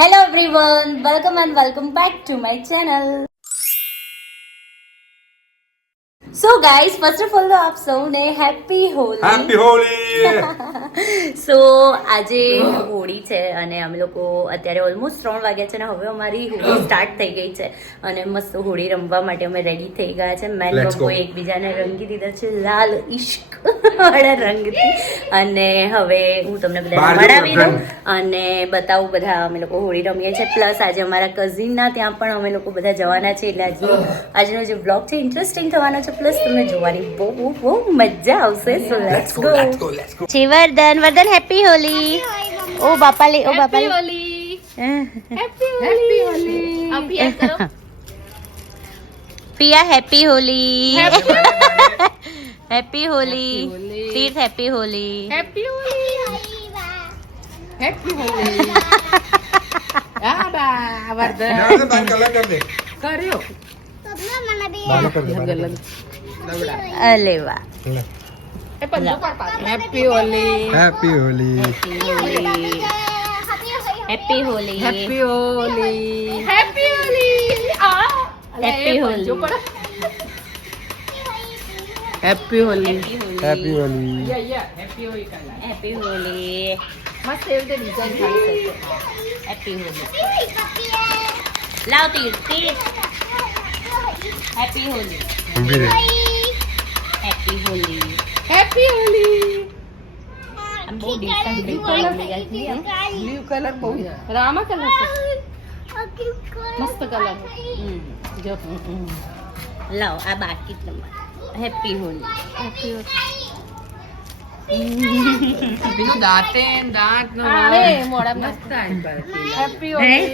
Hello everyone, welcome back to my channel. So guys, first of all તો આપ સૌને happy Holi. Happy Holi. સો આજે હોળી છે અને અમે લોકો અત્યારે ઓલમોસ્ટ 3 વાગ્યા છે અને હવે અમારી હોળી સ્ટાર્ટ થઈ ગઈ છે અને મસ્ત હોળી રમવા માટે અમે રેડી થઈ ગયા છે. મેન લોકો એકબીજાને રંગી દીધા છે લાલ ઇશ્ક વાળા રંગથી અને હવે હું તમને બધા મળાવી દઉં અને બતાવું બધા અમે લોકો હોળી રમીએ છીએ. પ્લસ આજે અમારા કઝિનના ત્યાં પણ અમે લોકો બધા જવાના છે એટલે આજનો જે બ્લોગ છે ઇન્ટરેસ્ટિંગ થવાનો છે. પ્લસ તમને જોવાની બહુ મજા આવશે. So let's go. છે વર્ધન હેપી હોલી. ઓ બાપાલી પિયા happy Holi. Happy Holi. Tirth happy Holi. અલે વાહ. Happy Holi. Happy Holi. Happy Holi. Happy Holi. Happy Holi. Happy Holi. Happy Holi. Happy Holi. Happy Holi. મસ્ત એવી રીતે ડિઝાઇન કરી શકે. હેપી હોલી. લાવ Tirth. Happy Holi. Happy Holi. Happy Holi. આમ બહુ ડિફરન્ટ કલર બ્લુ કલર બહુ રામા કલર છે. મસ્ત કલર. જો લાવ આ બાકી તમારે. હેપી હોલી. હેપી હોલી. બીજું દાંત નો મોડા મસ્ત હેપી હોલી.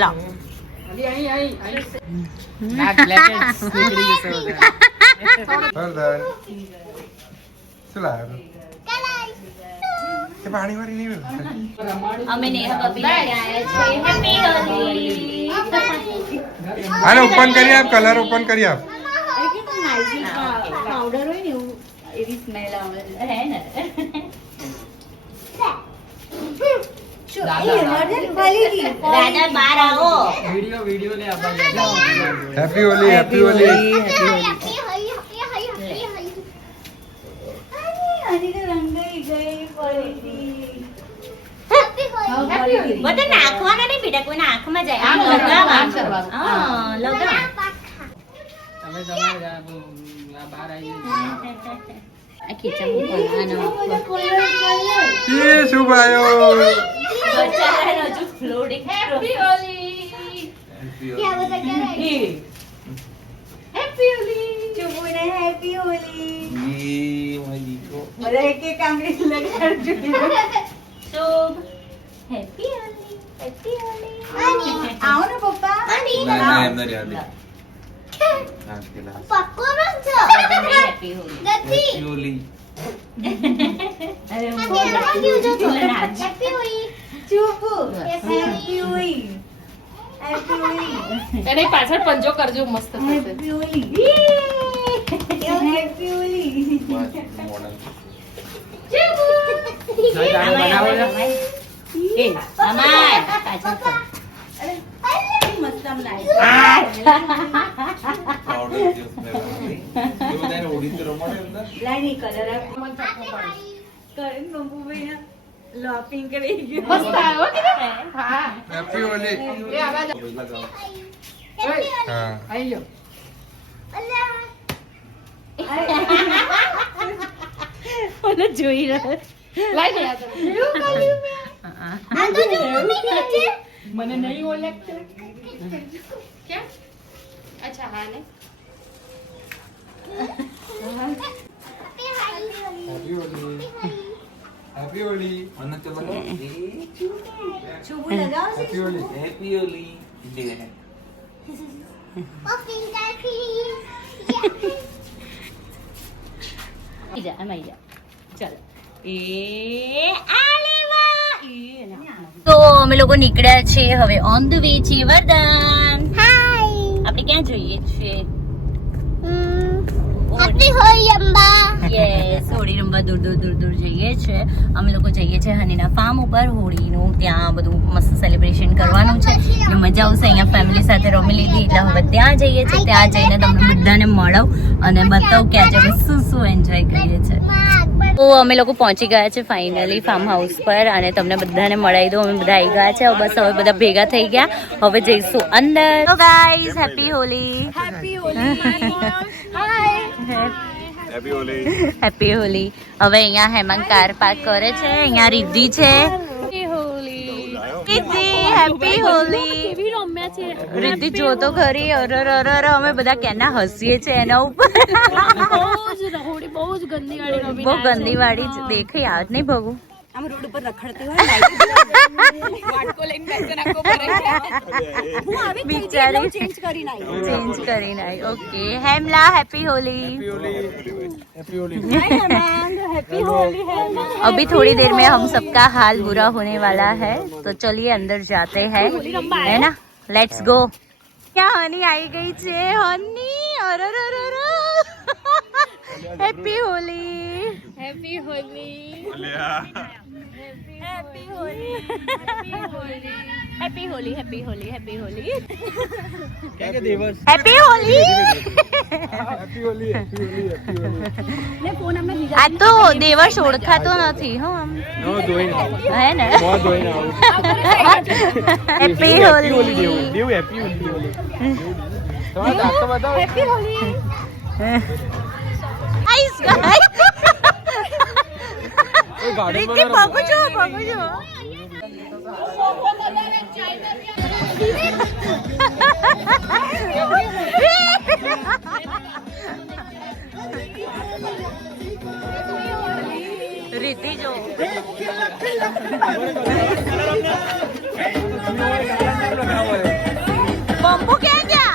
લાવ. અમે નેહા બબીલા આયા છે. હેપી હોલી. આને ઓપન કરી આપ, કલર ઓપન કરી આપ. પાવડર હોય ને એવું એવી સ્મેલ આવે હે ને. દાદા બાર આવો. વિડિયો લે આપા. હેપી હોલી. હેપી હોલી. બધા નાખવાના નહીં બેટા, કોઈના આંખમાં જાય. આમ લગાવવાનું. હા, લગાવ. તમે તમારે બહાર આવી આ ખીચામાં એ શુભ આયો. બચારાને હજુ flooding. Happy Holi. Happy Holi. ચુબુને હેપી હોલી. શુભ હેપી હોલી. હેપી હોલી. આવો ને પપ્પા. હેપી હોલી. એને પાછળ પંજો કરજો મસ્ત થશે. લોપિંગ કરી ગયું. મસ્ત આવ્યો કે ને? હા. હેપી હોલી. એ આવાજ હા. આવી ગયો. ઓલો જોઈ રહ્યો. લાઈ દે આ તો. મને નહીં ઓળખતો. ક્યાં? અચ્છા હા ને. Happy Holi. Happy Holi. Happy Holi. Happy Holi. તો અમે લોકો નીકળ્યા છે હવે ઓન ધ વે છે વર્ધન. આપણે ક્યાં જોઈએ છીએ? Happy Holy Amba. હોળી રમવા દૂર દૂર જઈએ છીએ. અમે લોકો જઈએ છીએ હનીના ફાર્મ ઉપર. હોળીનું ત્યાં બધું મસ્ત સેલિબ્રેશન કરવાનું છે અને મજા આવશે. અહીંયા ફેમિલી સાથે રમી લીધી એટલે હવે ત્યાં જઈએ છીએ. ત્યાં જઈને તમને બધાને મળાવ અને બતાવું કે આજે અમે શું એન્જોય કરીએ છીએ. તો અમે લોકો પહોંચી ગયા છે ફાઇનલી ફાર્મ હાઉસ પર અને તમને બધાને મળાવી દઉં. અમે બધા આવી ગયા છે. બસ હવે બધા ભેગા થઈ ગયા. હવે જઈશું અંદર. તો guys happy Holi. Happy Holi. હવે અહીંયા હેમાંગ કાર પાર્ક કરે છે. અહીંયા રિદ્ધિ છે. રિદ્ધિ હેપી હોલી. રિદ્ધિ જો તો ખરી. અરર અમે બધા કેના હસીએ છે એના ઉપર. બહુ ગંદી વાળી જ દેખાઈ યાદ નહીં ભગું. આમ રોડ ઉપર રખડતી હોય વાટકો લઈને બેસે નાખો પડે છે. હું આવી બિચારી ચેન્જ કરીને આવી. ઓકે હેમલા હેપી હોલી. हैप्पी होली. अभी थोड़ी देर में हम सबका हाल बुरा होने वाला है तो चलिए अंदर जाते हैं है ना. Let's go. क्या हनी आई गई છે हनी. अरे happy Holi. Happy Holi. Happy Holi. Happy Holi. Happy Holi. Happy Holi. क्या के देवर्स हैप्पी होली. हैप्पी होली. ને ફોન અમને બીજા આ તો દેવર્ષ ઓળખાતો નથી હો આમ. નો ધોઈ ના હે ને બહુ ધોઈ ના હેપી હોલી. દેવ હેપી હોલી. તમારા દાંત તો બતાવો. હેપી હોલી. આઈસ ગાઈસ. એ ગાર્ડન રીતિ બાબુ જો. રીતિ જો. બમ્બુ ક્યાં ગયા?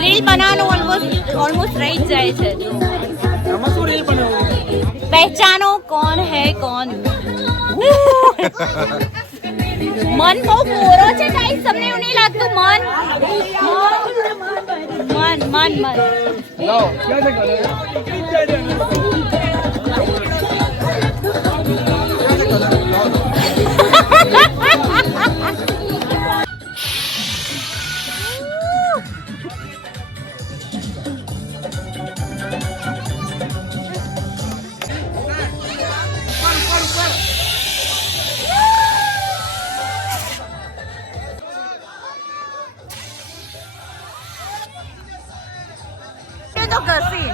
રીલ બનાવવાનું ઓલમોસ્ટ રહી જ જાય છે. પહેચાનો કોણ હે કોણ. મન બહુ કોરો છે ગાઈસ. તમને એવું નહીં લાગતું? મન લાવો ક્યાં તો ઘસી.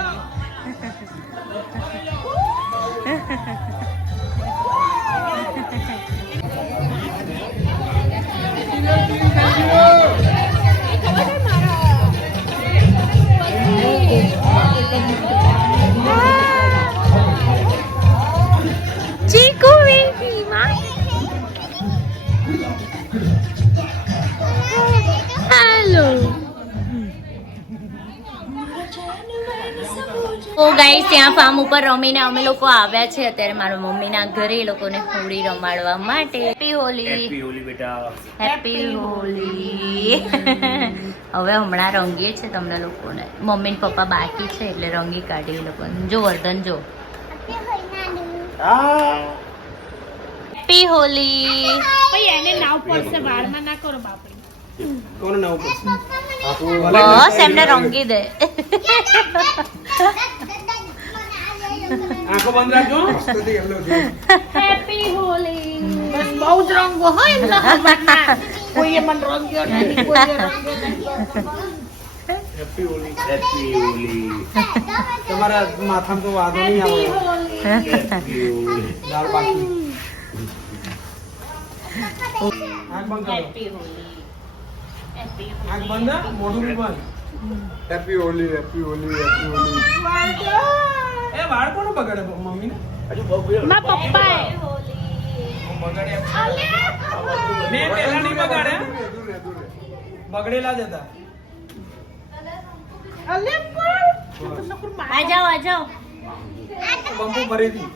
ચીકુ બેબી માં. હેલો. તો ગાઈસ ત્યાં ફાર્મ ઉપર રમીને અમે લોકો આવ્યા છે અત્યારે મારા મમ્મીના ઘરે એ લોકોને હોળી રમાડવા માટે. હેપી હોલી. હેપી હોલી બેટા. હેપી હોલી. હવે હમણાં રંગીએ છે તમને લોકોને. મમ્મી ને પપ્પા બાકી છે એટલે રંગી કાઢી એ લોકોને. જો વર્ધન જો. હેપી હોલી. એને નાવ પડશે વાળમાં ના કરો બાપડી. કોણ ના ઉપર બસ એમને રંગી દે. આંખો બંધ રાખજો. મસ્તથી yellow છે. હેપી હોલી બસ બહુ જ રંગો હોય એમના હવાના કોઈએ મને રંગ્યો નહીં કોઈએ રંગ્યો નહીં હેપી હોલી. તમારા માથામાં તો વાંધો નહીં હેપી આવે. હોલી દાળ બાકી. આંખ બંધ કરો. હેપી હોલી હેપી આંખ બંધ ના, મોઢું બી બંધ. Happy Holi, happy Holi, happy Holi. એ વાળ કોણ બગાડે મમ્મીને? માં પપ્પાએ બગાડે એમ. મેં પહેલા નહીં બગાડે. દૂર રહે, દૂર રહે. બગડેલા જ હતા. અલે પણ આ જાઓ આ જાઓ. બંબુ ભરી હતી.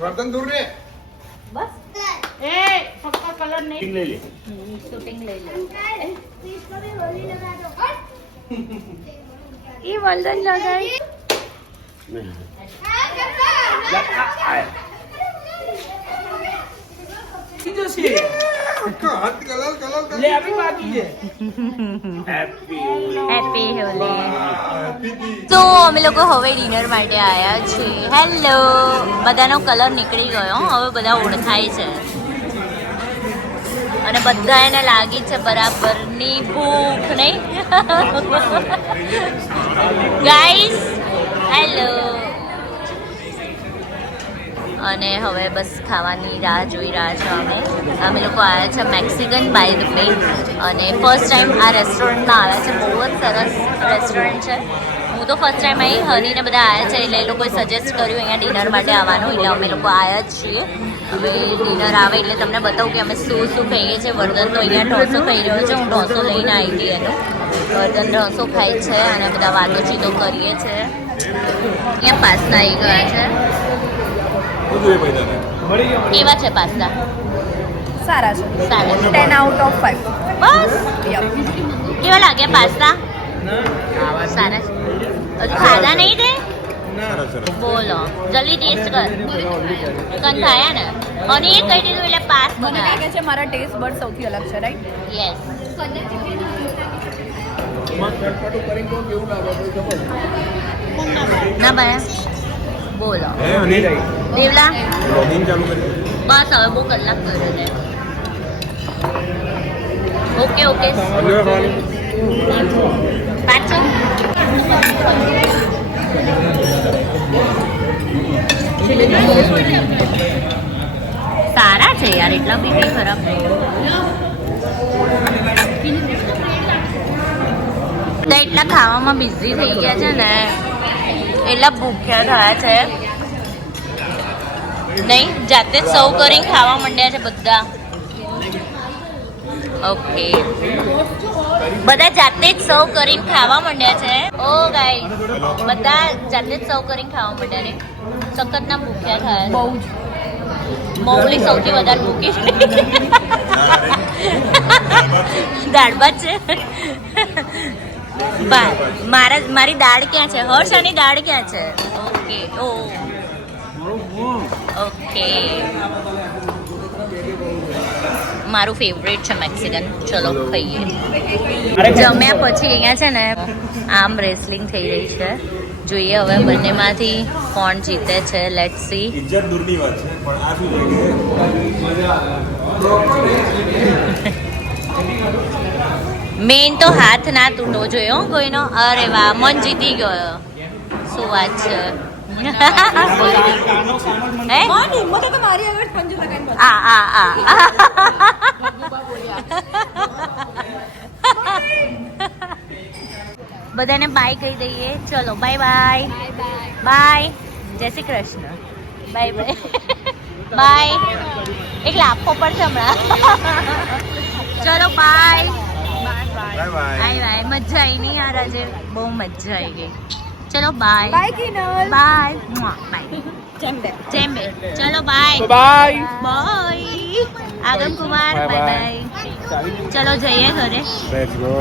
વર્તન દૂર રહે. બસ એ પપ્પા કલર નહીં શૂટિંગ લઈ લે. ઈ વલ્દન લગાઈ. જશે. હાથ કલર કલર કલર. લે આપી બાકી છે. હેપી હોલી. Happy દી. તો અમે લોકો હવે ડિનર માટે આવ્યા છીએ. હેલો, બધાનો કલર નીકળી ગયો, હવે બધા ઓળખાય છે અને બધા એને લાગી છે બરાબરની ભૂખ, નહીં? Guys hello. અને હવે બસ ખાવાની રાહ જોઈ રહ્યા છે અમે લોકો આવ્યા છે મેક્સિકન બાય ધ વે અને ફર્સ્ટ ટાઈમ આ રેસ્ટોરન્ટમાં આવ્યા છે. બહુ જ સરસ રેસ્ટોરન્ટ છે. હું તો ફર્સ્ટ ટાઈમ આવી, હરીને બધા આવ્યા છે એટલે એ લોકોએ સજેસ્ટ કર્યું અહીંયા ડિનર માટે આવવાનું, એટલે અમે લોકો આવ્યા જ છીએ. હવે ડિનર આવે એટલે તમને બતાવું કે અમે શું શું ખાઈએ છીએ. વર્ધન તો અહીંયા ઢોસો ખાઈ રહ્યો છે, હું ઢોસો લઈને આવી હતી એનો. વર્ધન ઢોસો ખાય છે અને બધા વાતોચીતો કરીએ છીએ. અહીંયા પાસ્તા આવી ગયા છે. મળી ગયો. કેવા છે પાસ્તા? સારા છે સારા. 10 આઉટ ઓફ 5 બસ કેવા લાગ્યા પાસ્તા? સારા છે. હજુ ખાધા નહીં તે? બોલો જલ્દી ટેસ્ટ કર. કન ખાયા ને અને એ કહી દીધું એટલે પાસ મને બધા. લાગે છે મારા ટેસ્ટ બડ સૌથી અલગ છે રાઈટ યસ. ચટપટું કરીને કહો કેવું લાગે તો ખબર. ના ભાઈ બોલો હે નહીં રહી. દેવલા લોગિન ચાલુ કરી. બસ હવે બહુ કલાક કર્યો છે. ઓકે ઓકે પાછો સારા છે યાર, એટલા બી કઈ ખરાબ નહીં. બધા એટલા ખાવામાં બિઝી થઈ ગયા છે ને, એટલા ભૂખ્યા થયા છે નહીં, જાતે જ સર્વ કરીને ખાવા માંડ્યા છે બધા. ઓકે બધા જાતે જ સર્વ કરીને ખાવા માંડ્યા છે. ઓ ગાઈસ બધા જાતે જ સર્વ કરીને ખાવા માંડ્યા ને, સખતના ભૂખ્યા થયા બહુ જ. મૌલી સૌથી વધારે ભૂખી છે. દાળ ભાત છે. મારી દાળ ક્યાં છે? હર્ષની દાળ ક્યાં છે? ઓકે ઓ ઓકે મારું ફેવરેટ છે મેક્સિકન. ચલો ખાઈએ. જમ્યા પછી અહીંયા છે ને આમ રેસલિંગ થઈ રહી છે. જોઈએ હવે બંનેમાંથી કોણ જીતે છે. Let's see. ઇજ્જત દૂરની વાત છે પણ આ શું છે મેઇન તો હાથ ના તૂટવો જોઈએ હો કોઈનો. અરે વાહ, મન જીતી ગયો. શું વાત છે. હે? હિંમત તો મારી આગળ પંજો લગાવીને બોલ. આ બધાને બાય કહી દઈએ. ચલો બાય બાય બાય. જય Shri Krishna. Bye bye bye. એક લાફો પડશે હમણાં. ચલો bye bye bye. Bye bye. મજા આવી નહીં યાર, આજે બહુ મજા આવી ગઈ. ચલો bye bye Kinal bye bye. જેમ્બે જેમ્બે. ચલો bye bye. Bye. Agam Kumar bye bye. ચલો જઈએ ઘરે. Let's go.